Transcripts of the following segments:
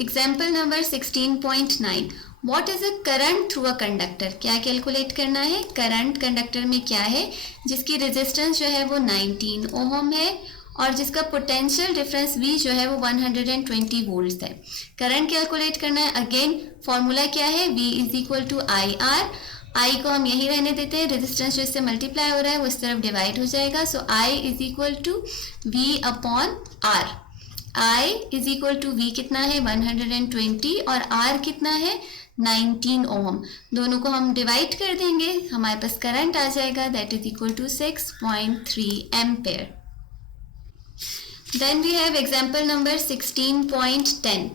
Example number 16.9 what is a current through a conductor. क्या calculate करना है, current conductor में क्या है जिसकी रेजिस्टेंस जो है वो 19 ओम है और जिसका पोटेंशियल डिफरेंस V जो है वो 120 वोल्ट है। करंट कैलकुलेट करना है। अगेन फॉर्मूला क्या है, V is equal to I R. I को हम यही रहने देते हैं, रेजिस्टेंस जो इससे मल्टीप्लाई हो रहा है वो इस तरफ डिवाइड हो जाएगा। So I is equal to V upon R। I is equal to V कितना है 120 और R कितना है 19 ओम। दोनों को हम डिवाइड कर देंगे, हमारे पास करंट आ जाएगा that is equal to 6.3 ampere. Then we have example number 16.10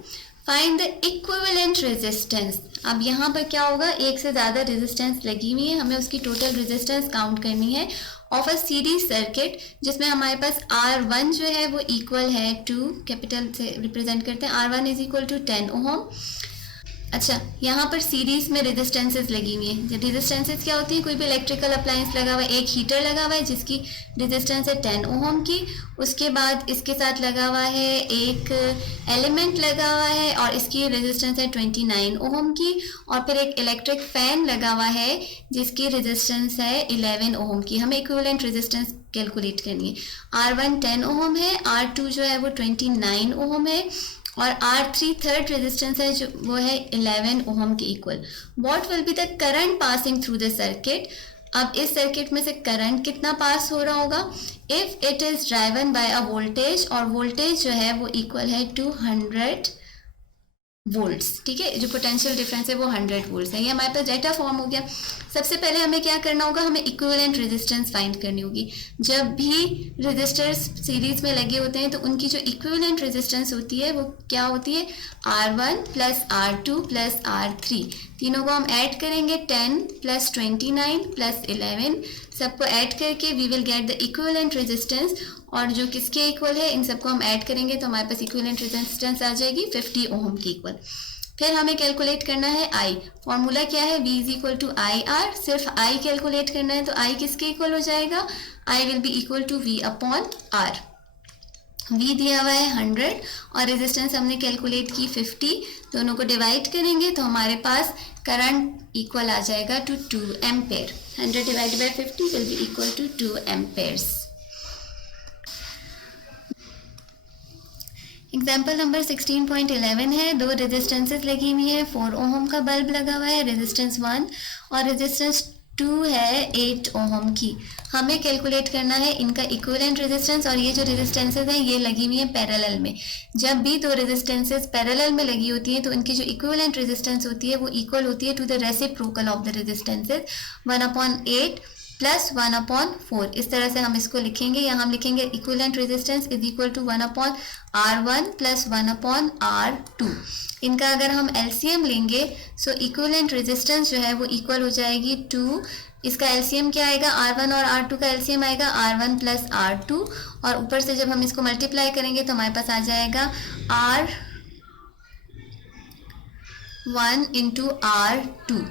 find the equivalent resistance. अब यहाँ पर क्या होगा, एक से ज़्यादा रेजिस्टेंस लगी हुई है, हमें उसकी टोटल रेजिस्टेंस काउंट करनी है ऑफ अ सीरीज सर्किट जिसमें हमारे पास R1 जो है वो इक्वल है टू, कैपिटल से रिप्रेजेंट करते हैं, R1 इज इक्वल टू 10 ओम। अच्छा, यहाँ पर सीरीज में रेजिस्टेंसेस लगी हुई है। रेजिस्टेंसेस क्या होती है, कोई भी इलेक्ट्रिकल अप्लायंस लगा हुआ है, एक हीटर लगा हुआ है जिसकी रेजिस्टेंस है 10 ओम की, उसके बाद इसके साथ लगा हुआ है एक एलिमेंट लगा हुआ है और इसकी रेजिस्टेंस है 29 ओम की, और फिर एक इलेक्ट्रिक फैन लगा हुआ है जिसकी रेजिस्टेंस है 11 ओम की। हमें इक्विवेलेंट रेजिस्टेंस कैलकुलेट करनी है। R1 10 ओम है, R2 जो है वो 29 ओम है और R3 थर्ड रेजिस्टेंस है जो वो है 11 ओम के equal. What will be the current passing through the circuit. अब इस सर्किट में से करंट कितना पास हो रहा होगा, if it is driven by a voltage, और वोल्टेज जो है वो इक्वल है 200 वोल्ट्स। ठीक है, जो पोटेंशियल डिफरेंस है वो 100 वोल्ट्स है। ये हमारे पास डेटा फॉर्म हो गया। सबसे पहले हमें क्या करना होगा, हमें इक्विवेलेंट रेजिस्टेंस फाइंड करनी होगी। जब भी रेजिस्टर्स सीरीज में लगे होते हैं तो उनकी जो इक्विवेलेंट रेजिस्टेंस होती है वो क्या होती है, R1 plus R2 plus R3। तीनों को हम ऐड करेंगे, 10 प्लस 29 प्लस 11, सबको ऐड करके we will get the equivalent resistance, और जो किसके इक्वल है इन सबको हम ऐड करेंगे तो हमारे पास इक्विवेलेंट रेजिस्टेंस आ जाएगी 50 ओम की इक्वल। फिर हमें कैलकुलेट करना है I। फॉर्मूला क्या है, V is equal to I R. सिर्फ I कैलकुलेट करना है तो I किसके इक्वल हो जाएगा, I will be equal to V upon R। V दिया हुआ है 100 और रेजिस्टेंस हमने कैलकुलेट की 50, दोनों को डिवाइड करेंगे तो हमारे पास करंट इक्वल आ जाएगा to 2 ampere. 100 divided by 50 will be equal to 2 amperes. Example number 16.11 है, दो रेजिस्टेंसेस लगी हुई है, 4 ओम का बल्ब लगा हुआ है, रेजिस्टेंस 1 और रेजिस्टेंस 2 है 8 ओम की। हमें कैलकुलेट करना है इनका इक्विवेलेंट रेजिस्टेंस, और ये जो रेजिस्टेंसेस हैं ये लगी हुई है पैरेलल में। जब भी दो रेजिस्टेंसेस पैरेलल में लगी होती है तो इनकी जो इक्विवेलेंट रेजिस्टेंस होती है वो इक्वल होती है to the reciprocal of the resistances, 1/8 plus 1/4। इस तरह से हम इसको लिखेंगे। यहाँ हम लिखेंगे equivalent resistance is equal to 1/R1 plus 1/R2। इनका अगर हम एलसीएम लेंगे सो इक्विवेलेंट रेजिस्टेंस जो है वो इक्वल हो जाएगी टू, इसका एलसीएम क्या आएगा, R1 और R2 का एलसीएम आएगा R1 प्लस R2, और ऊपर से जब हम इसको मल्टीप्लाई करेंगे तो हमारे पास आ जाएगा R1 into R2।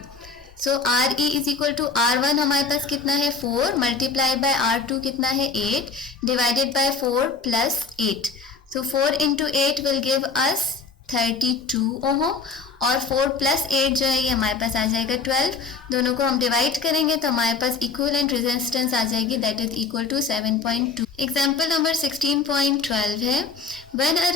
So RE is equal to R1 हमारे पास कितना है 4 मल्टीप्लाई बाय R2 कितना है 8 divided by 4 plus 8। So 4 into 8 will give अस 32 ओम, और 4 प्लस 8 जो है ये हमारे पास आ जाएगा 12। दोनों को हम डिवाइड करेंगे तो हमारे पास इक्विवेलेंट रेजिस्टेंस आ जाएगी that is equal to 7.2। Example number 16.12 है, when a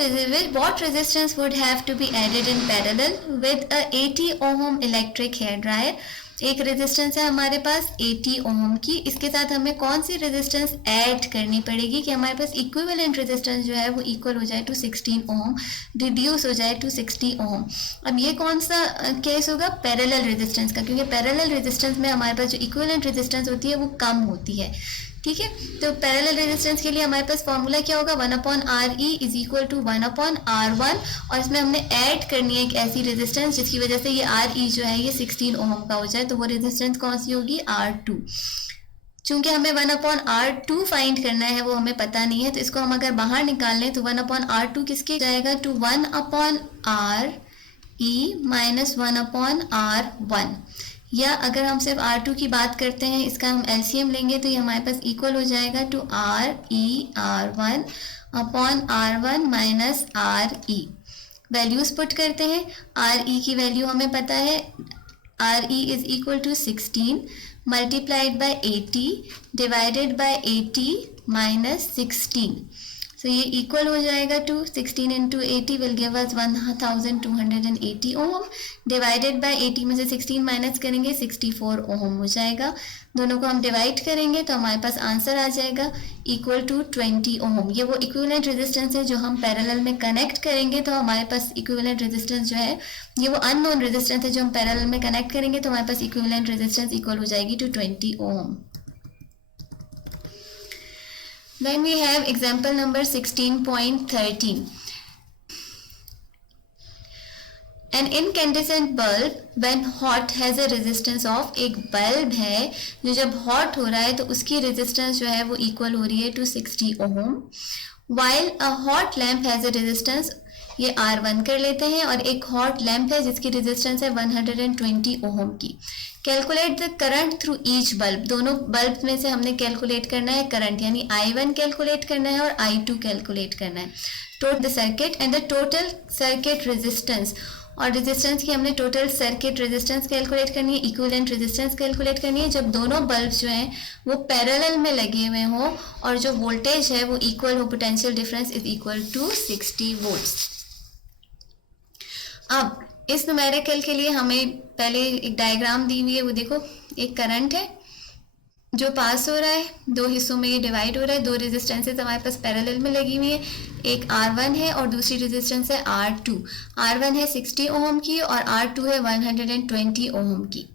what resistance would have to be added in parallel with a 80 ohm electric hair dryer। एक रेजिस्टेंस है हमारे पास 80 ओम की, इसके साथ हमें कौन सी रेजिस्टेंस ऐड करनी पड़ेगी कि हमारे पास इक्विवेलेंट रेजिस्टेंस जो है वो इक्वल हो जाए टू 16 ओम, रिड्यूस हो जाए टू 60 ओम। अब ये कौन सा केस होगा, पैरेलल रेजिस्टेंस का, क्योंकि पैरेलल रेजिस्टेंस में हमारे पास जो इक्विवेलेंट रेजिस्टेंस होती है वो कम होती है। ठीक है, तो पैरेलल रेजिस्टेंस के लिए हमारे पास फॉर्मूला क्या होगा, 1/RE is equal to 1/R1, और इसमें हमने ऐड करनी है एक ऐसी रेजिस्टेंस जिसकी वजह से ये RE जो है ये 16 ओम का हो जाए, तो वो रेजिस्टेंस कौन सी होगी, R2। चूंकि हमें 1/R2 फाइंड करना है वो हमें पता नहीं है, तो इसको हम अगर बाहर निकाल लें तो 1/R2 किसके जाएगा टू 1/RE माइनस 1/R1, या अगर हम सिर्फ R2 की बात करते हैं इसका हम एलसीएम लेंगे तो ये हमारे पास इक्वल हो जाएगा to RE R1 upon R1 minus RE। Values put करते हैं। आर ई की वैल्यू हमें पता है, R E is equal to 16 multiplied by 80 divided by 80 minus 16। So ये इक्वल हो जाएगा to 16 into 80 will give us 1280 ohm, divided by 80 में से 16 माइनस करेंगे 64 ओम हो जाएगा। दोनों को हम डिवाइड करेंगे तो हमारे पास आंसर आ जाएगा इक्वल टू 20 ओम। ये वो इक्विवेलेंट रेजिस्टेंस है जो हम पैरेलल में कनेक्ट करेंगे तो हमारे पास इक्विवेलेंट रेजिस्टेंस जो है, ये वो अननोन रेजिस्टेंस है जो हम पैरेलल में कनेक्ट करेंगे तो हमारे पास इक्विवेलेंट रेजिस्टेंस इक्वल हो जाएगी to 20 ohm. Then we have example number 16.13. An incandescent bulb when hot has a resistance of, एक बल्ब है जो जब हॉट हो रहा है तो उसकी रेजिस्टेंस जो है वो इक्वल हो रही है to 60 ohm, while a hot lamp has a resistance, ये R1 कर लेते हैं, और एक हॉट लैम्प है जिसकी रेजिस्टेंस है 120 ओम की। Calculate the current through each bulb, दोनों बल्ब में से हमने कैलकुलेट करना है करंट, यानी I1 कैलकुलेट करना है और I2 कैलकुलेट करना है। Total the circuit and the total circuit resistance, और रेजिस्टेंस की हमने टोटल सर्किट रेजिस्टेंस कैलकुलेट करनी है, इक्विवेलेंट रेजिस्टेंस कैलकुलेट करनी है जब दोनों बल्ब जो हैं वो पैरेलल में लगे हुए हों और जो वोल्टेज है वो इक्वल हो, potential difference is equal to 60 volts. अब इस न्यूमेरिकल के लिए हमें पहले एक डायग्राम दी हुई है, वो देखो, एक करंट है जो पास हो रहा है, दो हिस्सों में ये डिवाइड हो रहा है, दो रेजिस्टेंसेस हमारे पास पैरेलल में लगी हुई है, एक R1 है और दूसरी रेजिस्टेंस है R2। R1 है 60 ओम की और R2 है 120 ओम की।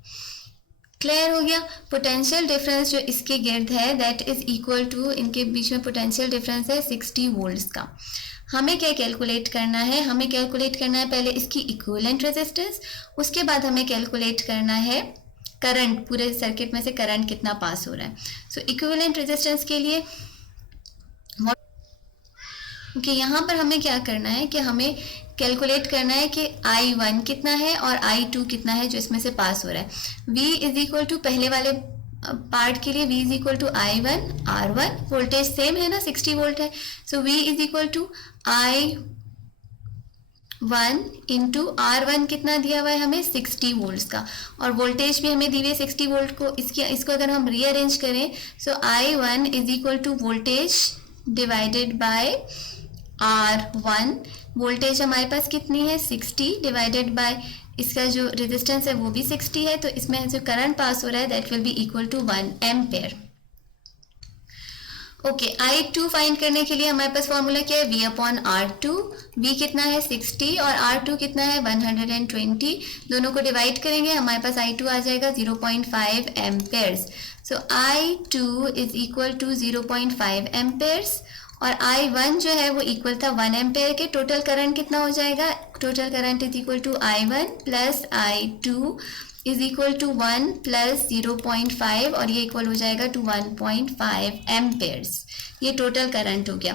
क्लियर हो गया। पोटेंशियल डिफरेंस जो इसके गिर्द है दैट इज इक्वल टू, इनके बीच में पोटेंशियल डिफरेंस है 60 वोल्ट्स का। हमें क्या कैलकुलेट करना है, हमें कैलकुलेट करना है पहले इसकी इक्विवेलेंट रेजिस्टेंस, उसके बाद हमें कैलकुलेट करना है करंट, पूरे सर्किट में से करंट कितना पास हो रहा है। सो इक्विवेलेंट रेजिस्टेंस के लिए ओके, यहाँ पर हमें क्या करना है कि हमें कैलकुलेट करना है कि I1 कितना है और I2 कितना है जो इसमें से पास हो रहा है। V इज इक्वल टू, पहले वाले पार्ट के लिए V is equal to I1 R1, voltage same है ना, 60 वोल्ट है, so V is equal to I1 into R1 कितना दिया हुआ है हमें 60 वोल्ट्स का, और वोल्टेज भी हमें दी हुई है 60 वोल्ट को। इसको अगर हम रीअरेंज करें so I1 is equal to voltage divided by R1, voltage हमारे पास कितनी है 60 डिवाइडेड बाय इसका जो रेजिस्टेंस है वो भी 60 है, तो इसमें जो करंट पास हो रहा है that will be equal to 1 ampere. Okay, I2 find करने के लिए हमारे पास फॉर्मूला क्या है, V अपॉन R2। V कितना है 60 और R2 कितना है 120, दोनों को डिवाइड करेंगे हमारे पास I2 आ जाएगा 0.5 amperes. So I2 is equal to 0.5 amperes और I1 जो है वो इक्वल था 1 एम्पेयर के। टोटल करंट कितना हो जाएगा, total current is equal to I1 plus I2 is equal to 1 plus 0.5 और ये इक्वल हो जाएगा टू 1.5 एम्पेयर्स। ये टोटल करंट हो गया।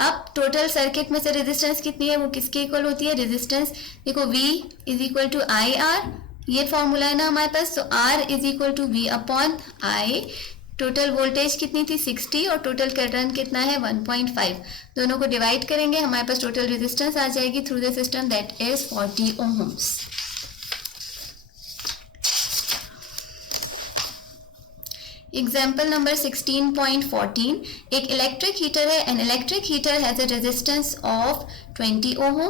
अब टोटल सर्किट में से रेजिस्टेंस कितनी है, वो किसके इक्वल होती है, रेजिस्टेंस देखो V is equal to IR, ये फॉर्मूला है ना हमारे पास, तो R is equal to V upon I। Total voltage कितनी थी 60 और टोटल करंट कितना है 1.5, दोनों को डिवाइड करेंगे हमारे पास टोटल रेजिस्टेंस आ जाएगी through the system that is 40 ohms. Example number 16.14, एक इलेक्ट्रिक हीटर है। An electric heater has a resistance of 20 ohm,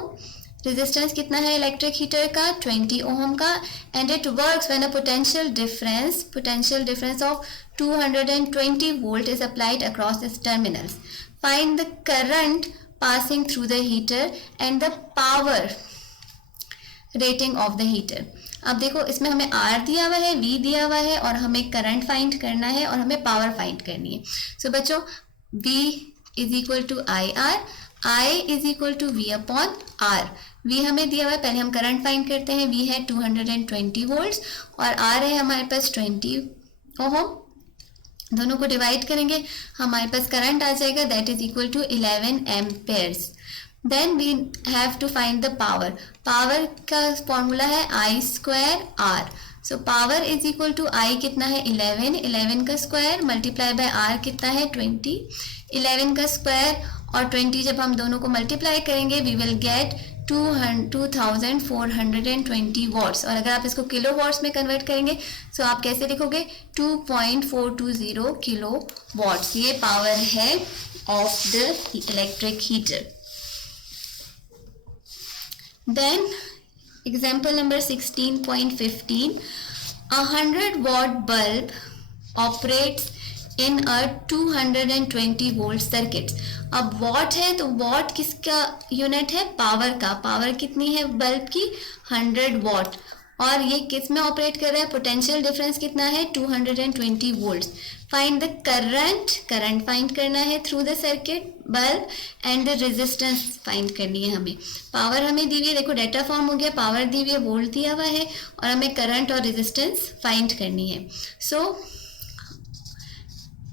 resistance कितना है इलेक्ट्रिक हीटर का 20 ओम का, and it works when a potential difference of 220 volt is applied across this terminals. Find the current passing through the heater and the power rating of the heater. अब देखो इसमें हमें R दिया हुआ है, V दिया हुआ है और हमें करंट फाइंड करना है और हमें पावर फाइंड करनी है। सो बच्चों V is equal to IR, I is equal to V upon R। V हमें दिया हुआ है, पहले हम करंट फाइंड करते हैं। V है 220 वोल्ट्स और R है हमारे पास 20 ओम, दोनों को डिवाइड करेंगे हमारे पास करंट आ जाएगा that is equal to 11 amperes. Then we have to find the power. Power का फॉर्मूला है I square R। So power is equal to I कितना है 11 का स्क्वायर मल्टीप्लाई बाय R कितना है 20, 11 का स्क्वायर और 20 जब हम दोनों को मल्टीप्लाई करेंगे वी विल गेट 2420 वॉट्स, और अगर आप इसको किलो वॉट्स में कन्वर्ट करेंगे तो आप कैसे लिखोगे 2.420 किलो वॉट्स। ये पावर है of the electric heater. Then example number 16.15, 100 watt bulb operates in a 220 volt circuit। अब वॉट है तो वॉट किसका यूनिट है, पावर का। पावर कितनी है बल्ब की, 100 वॉट, और ये किस में ऑपरेट कर रहा है, पोटेंशियल डिफरेंस कितना है 220 volts. Find the current, current find करना है through the circuit bulb, and the resistance find करनी है हमें। पावर हमें दी हुई है, देखो डेटा फॉर्म हो गया, पावर दी हुई है, वोल्ट दिया हुआ है, और हमें करंट और रेजिस्टेंस फाइंड करनी है। सो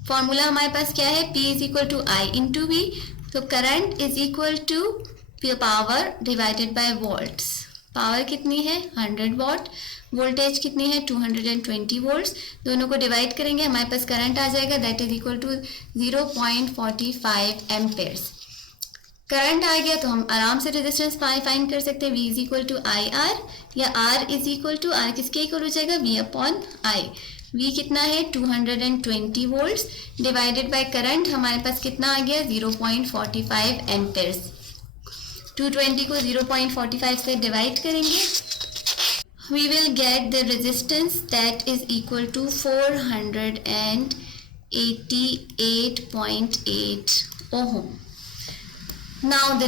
फॉर्मूला हमारे पास क्या है, P is equal to I into V. तो current is equal to power divided by volts. Power कितनी है 100 वॉट, वोल्टेज कितनी है 220 वोल्ट्स, दोनों को डिवाइड करेंगे हमारे पास करंट आ जाएगा, that is equal to 0.45 amperes. Current आ गया तो हम आराम से रेजिस्टेंस फाइंड कर सकते हैं, V is equal to I R, या R is equal to, R किसके इक्वल हो जाएगा, V अपॉन I। V कितना है 220 वोल्ट्स डिवाइडेड बाय करंट हमारे पास कितना आ गया 0.45 एम्पेयर्स। 220 को 0.45 से डिवाइड करेंगे, we will get the resistance that is equal to 488.8 ohm. Now the